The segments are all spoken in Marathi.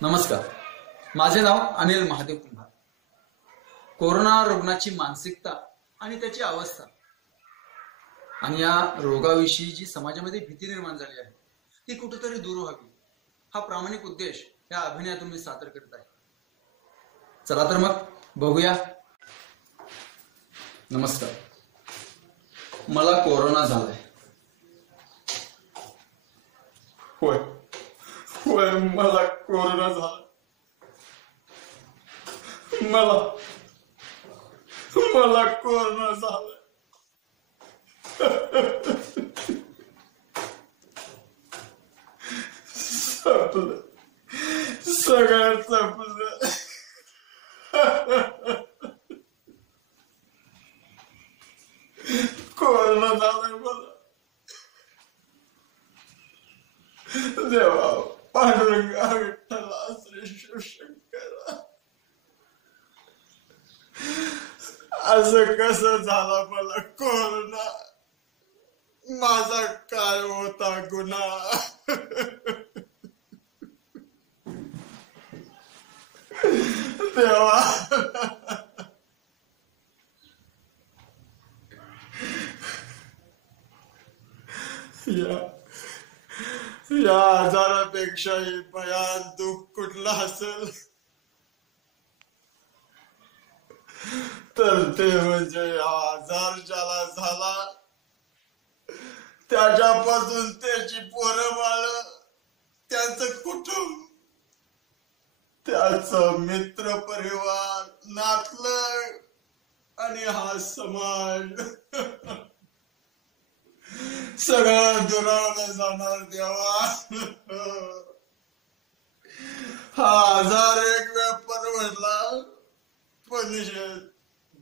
नमस्कार, माझे नाव अनिल महादेव कुंभार। कोरोना रुग्णाची मानसिकता आणि त्याची अवस्था आणि या रोगाविषयी जी समाजामध्ये भीती निर्माण झाली आहे ती कुठेतरी दूर व्हावी, हा प्रामाणिक उद्देश या अभिनयातून मी सादर करत आहे। चला तर मग बघूया। नमस्कार, मला कोरोना झालाय। होय होय मला कोरोना झाला। मला कोरोना झाला। संपलं, सगळं संपलं। कोरोना झालाय मला। देवा, पांडुरंगा, विठ्ठला, श्री शिवशंकरा, असं कसं झाला मला कोरोना? माझा काय होता गुन्हा? देवा, या आजारापेक्षाही भयान दुःख कुठला असेल तर ते म्हणजे आजार ज्याला झाला त्याच्यापासून त्याची पोरं बाळ, त्याचं कुटुंब, त्याचं मित्र परिवार, नातलग आणि हा समाज सगळं दुरावलं जाणार देवा। हा आजार एक वेळ परवडला, पण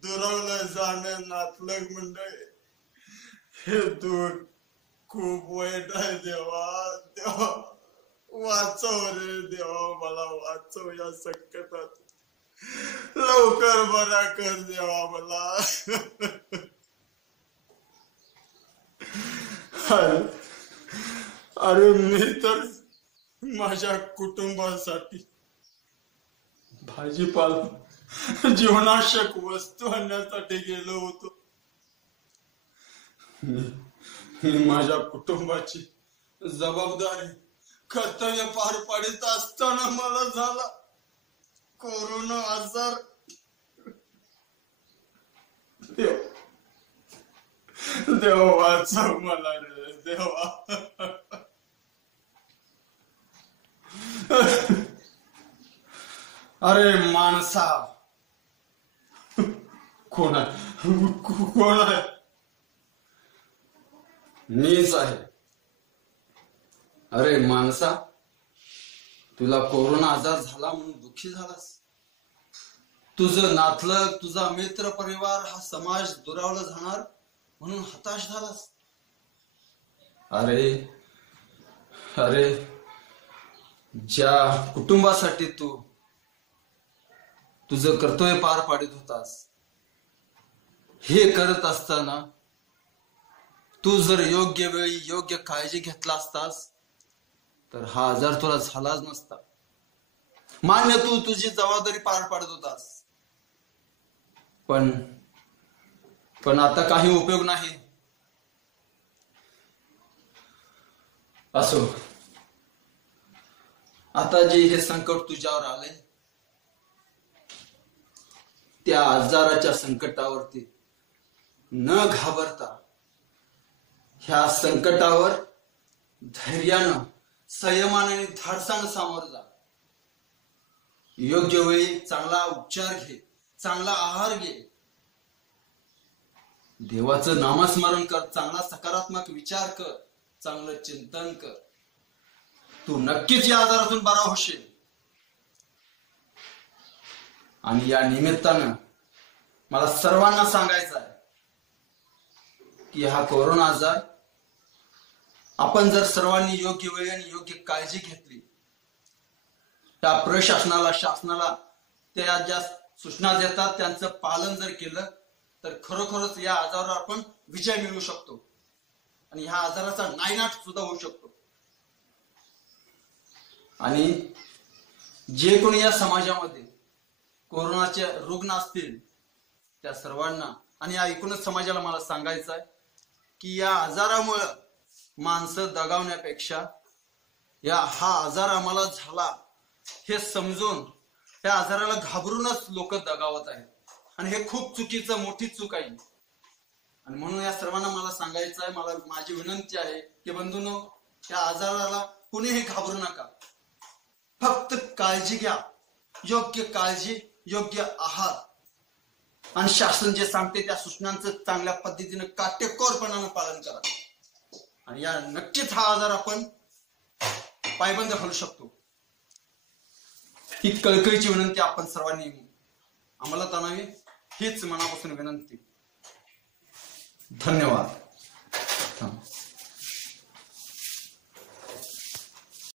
दुरावलं जाणं नातलग मंडळी हे दूर खूप वाईट आहे देवा। देवा वाचव रे देवा, मला वाचव या संकटात, लवकर बरा कर देवा मला। अरे मी तर माझ्या कुटुंबासाठी भाजीपाला, जीवनावश्यक वस्तू आणण्यासाठी गेलो होतो। मी माझ्या कुटुंबाची जबाबदारी, कर्तव्य पार पाडित असताना मला झाला कोरोना आजार। देवा वाचव मला रे देवा। अरे माणसा, कोण आहे? मीच आहे। अरे माणसा, तुला कोरोना आजार झाला म्हणून दुःखी झालास? तुझं नातलग, तुझा मित्र परिवार, हा समाज दुरावला जाणार म्हणून हताश झालास? अरे अरे ज्या कुटुंबासाठी तू तुझं कर्तव्य पार पाडित होतास, हे करत असताना तू जर योग्य वेळी योग्य काळजी घेतला असतास तर हा आजार तुला झालाच नसता। मान्य, तू तुझी जबाबदारी पार पाडत होतास, पण आता काही उपयोग नाही। असो, आता जे हे संकट तुझ्यावर आले, त्या आजाराच्या संकटावरती न घाबरता ह्या संकटावर धैर्यानं, संयमानं आणि धाडसानं सामोरं जा। योग्य वेळी चांगला उपचार घे, चांगला आहार घे, देवाचं नामस्मरण कर, चांगला सकारात्मक विचार कर, चांगलं चिंतन कर। तू नक्कीच या आजारातून बरा होशील। आणि या निमित्तानं मला सर्वांना सांगायचं आहे की हा कोरोना आजार आपण जर सर्वांनी योग्य वेळी आणि योग्य काळजी घेतली, त्या प्रशासनाला, शासनाला त्या ज्या सूचना देतात त्यांचं पालन जर केलं तर खरोखरच या आजारावर आपण विजय मिळवू शकतो आणि ह्या आजाराचा नायनाट सुद्धा होऊ शकतो। आणि जे कोणी या समाजामध्ये कोरोनाचे रुग्ण असतील त्या सर्वांना आणि या एकूणच समाजाला मला सांगायचं आहे की या आजारामुळे माणसं दगावण्यापेक्षा हा आजार आम्हाला झाला हे समजून त्या आजाराला घाबरूनच लोक दगावत आहेत आणि हे खूप चुकीचं मोठी चूक आहे. आणि म्हणून या सर्वांना मला सांगायचं आहे, माझी विनंती आहे की बंधूंनो, या आजाराला कुणीही घाबरू नका. फक्त काळजी घ्या, योग्य काळजी, योग्य आहार आणि शासन जे सांगते त्या सूचनांचं चांगल्या पद्धतीनं काटेकोरपणानं पालन करा आणि या नक्कीच हा आजार आपण पायबंद घालू शकतो. ही कळकळीची विनंती आपण सर्वांनी अंमलात आणावी हीच मनापासून विनंती. धन्यवाद.